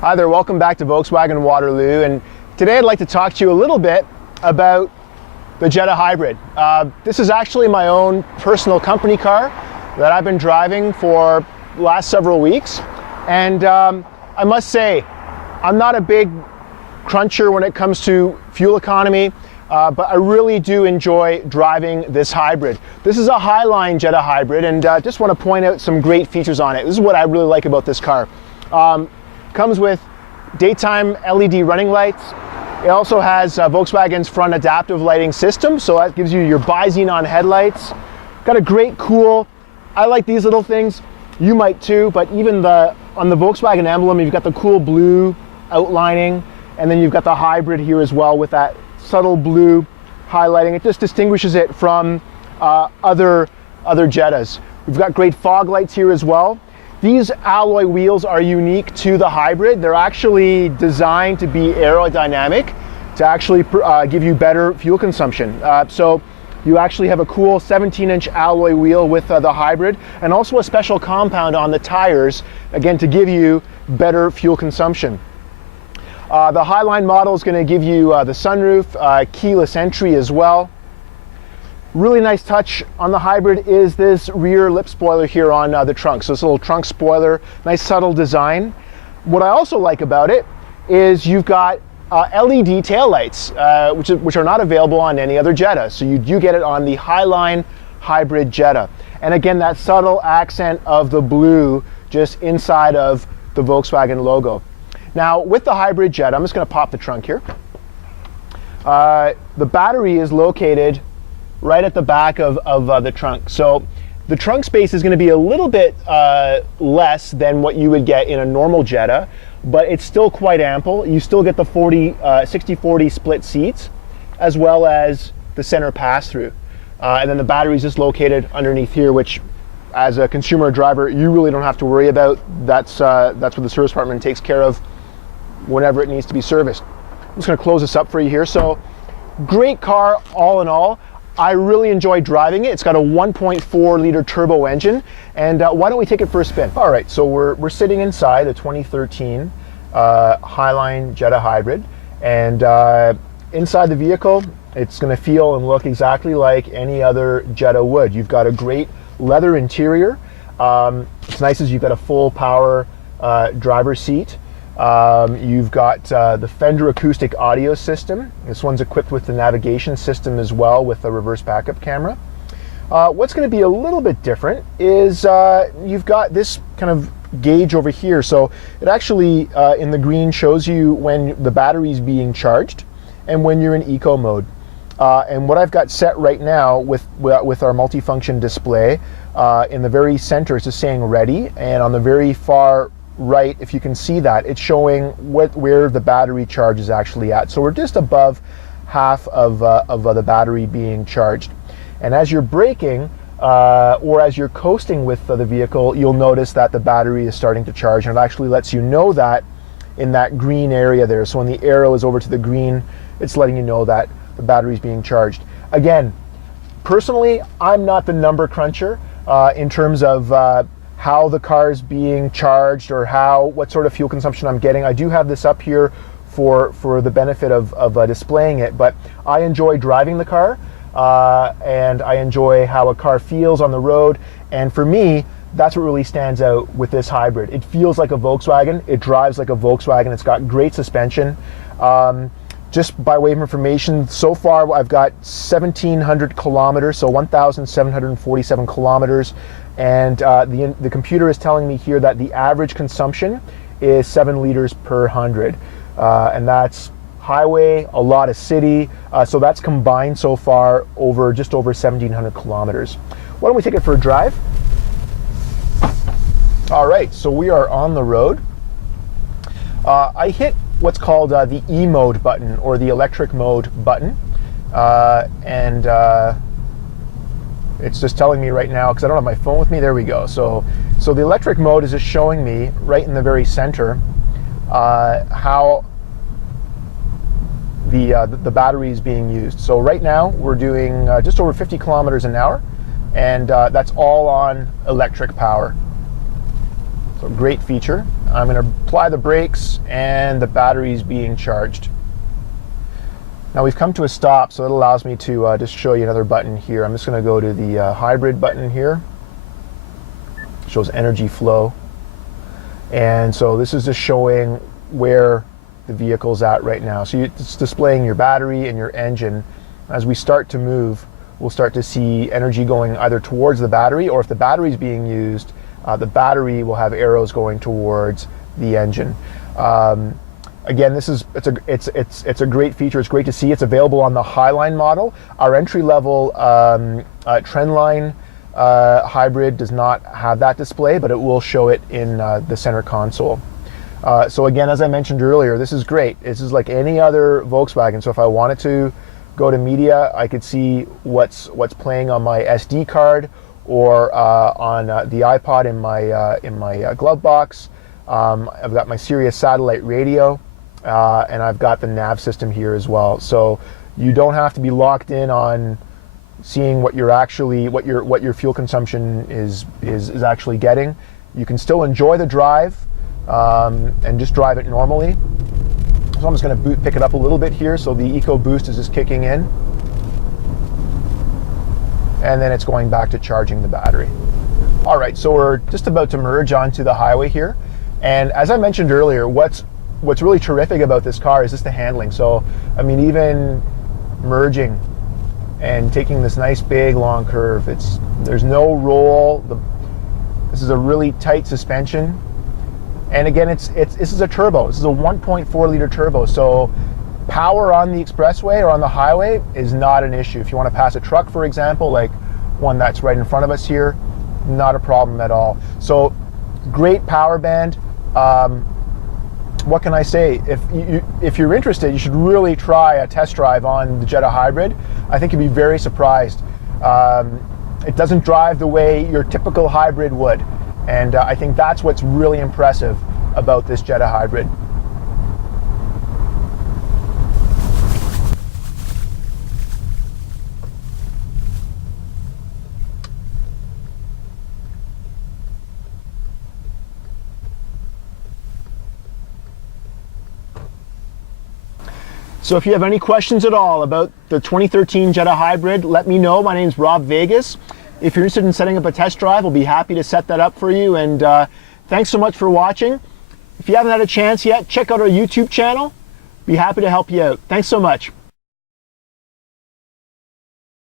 Hi there, welcome back to Volkswagen Waterloo, and today I'd like to talk to you a little bit about the Jetta Hybrid. This is actually my own personal company car that I've been driving for the last several weeks, and I must say, I'm not a big cruncher when it comes to fuel economy, but I really do enjoy driving this hybrid. This is a Highline Jetta Hybrid, and just want to point out some great features on it. This is what I really like about this car. Comes with daytime LED running lights. It also has Volkswagen's front adaptive lighting system, so that gives you your bi-xenon headlights. Got a great cool, I like these little things, you might too, but even on the Volkswagen emblem, you've got the cool blue outlining, and then you've got the hybrid here as well with that subtle blue highlighting. It just distinguishes it from other Jettas. We've got great fog lights here as well. These alloy wheels are unique to the hybrid. They're actually designed to be aerodynamic to actually give you better fuel consumption. So you actually have a cool 17-inch alloy wheel with the hybrid, and also a special compound on the tires, again, to give you better fuel consumption. The Highline model is going to give you the sunroof, keyless entry as well. Really nice touch on the hybrid is this rear lip spoiler here on the trunk. So this little trunk spoiler, nice subtle design. What I also like about it is you've got LED taillights, which are not available on any other Jetta. So you do get it on the Highline Hybrid Jetta. And again, that subtle accent of the blue just inside of the Volkswagen logo. Now with the Hybrid Jetta, I'm just going to pop the trunk here. The battery is located right at the back of the trunk. So the trunk space is going to be a little bit less than what you would get in a normal Jetta, but it's still quite ample. You still get the 60-40 split seats, as well as the center pass-through. And then the battery is just located underneath here, which as a consumer driver, you really don't have to worry about. That's what the service department takes care of whenever it needs to be serviced. I'm just going to close this up for you here. So great car all in all. I really enjoy driving it. It's got a 1.4 liter turbo engine, and why don't we take it for a spin? All right, so we're sitting inside the 2013 Highline Jetta Hybrid, and inside the vehicle, it's going to feel and look exactly like any other Jetta would. You've got a great leather interior. It's nice as you've got a full power driver's seat. You've got the Fender acoustic audio system. This one's equipped with the navigation system as well, with a reverse backup camera. What's going to be a little bit different is you've got this kind of gauge over here. So it actually in the green shows you when the battery's being charged and when you're in eco mode. And what I've got set right now with our multifunction display, in the very center it's just saying ready, and on the very far right, if you can see that, it's showing where the battery charge is actually at. So we're just above half of the battery being charged. And as you're braking, or as you're coasting with the vehicle, you'll notice that the battery is starting to charge, and it actually lets you know that in that green area there. So when the arrow is over to the green, it's letting you know that the battery is being charged. Again, personally, I'm not the number cruncher in terms of how the car is being charged or what sort of fuel consumption I'm getting. I do have this up here for the benefit of displaying it, but I enjoy driving the car, and I enjoy how a car feels on the road. And for me, that's what really stands out with this hybrid. It feels like a Volkswagen, it drives like a Volkswagen, it's got great suspension. Just by way of information, so far I've got 1,700 kilometers, so 1,747 kilometers. And the computer is telling me here that the average consumption is 7 liters per 100. And that's highway, a lot of city. So that's combined so far just over 1,700 kilometers. Why don't we take it for a drive? All right, so we are on the road. I hit what's called the E mode button, or the electric mode button. It's just telling me right now, because I don't have my phone with me, there we go. So the electric mode is just showing me right in the very center how the battery is being used. So right now we're doing just over 50 kilometers an hour, and that's all on electric power. So great feature. I'm going to apply the brakes, and the battery is being charged. Now we've come to a stop, so it allows me to just show you another button here. I'm just going to go to the hybrid button here. It shows energy flow. And so this is just showing where the vehicle's at right now. So it's displaying your battery and your engine. As we start to move, we'll start to see energy going either towards the battery, or if the battery is being used, the battery will have arrows going towards the engine. Again, it's a great feature. It's great to see. It's available on the Highline model. Our entry-level Trendline hybrid does not have that display, but it will show it in the center console. So again, as I mentioned earlier, this is great. This is like any other Volkswagen. So if I wanted to go to media, I could see what's playing on my SD card, or on the iPod in my glove box. I've got my Sirius satellite radio, and I've got the nav system here as well. So you don't have to be locked in on seeing what your fuel consumption is actually getting. You can still enjoy the drive and just drive it normally. So I'm just going to pick it up a little bit here. So the EcoBoost is just kicking in, and then it's going back to charging the battery. All right, so we're just about to merge onto the highway here. And as I mentioned earlier, what's really terrific about this car is just the handling. So, I mean, even merging and taking this nice big long curve, there's no roll. This is a really tight suspension. And again, this is a turbo. This is a 1.4 liter turbo. So power on the expressway or on the highway is not an issue. If you want to pass a truck, for example, like one that's right in front of us here, not a problem at all. So great power band. What can I say? If you're interested, you should really try a test drive on the Jetta Hybrid. I think you'd be very surprised. It doesn't drive the way your typical hybrid would. And I think that's what's really impressive about this Jetta Hybrid. So if you have any questions at all about the 2013 Jetta Hybrid, let me know. My name's Rob Vegas. If you're interested in setting up a test drive, we'll be happy to set that up for you. And thanks so much for watching. If you haven't had a chance yet, check out our YouTube channel. Be happy to help you out. Thanks so much.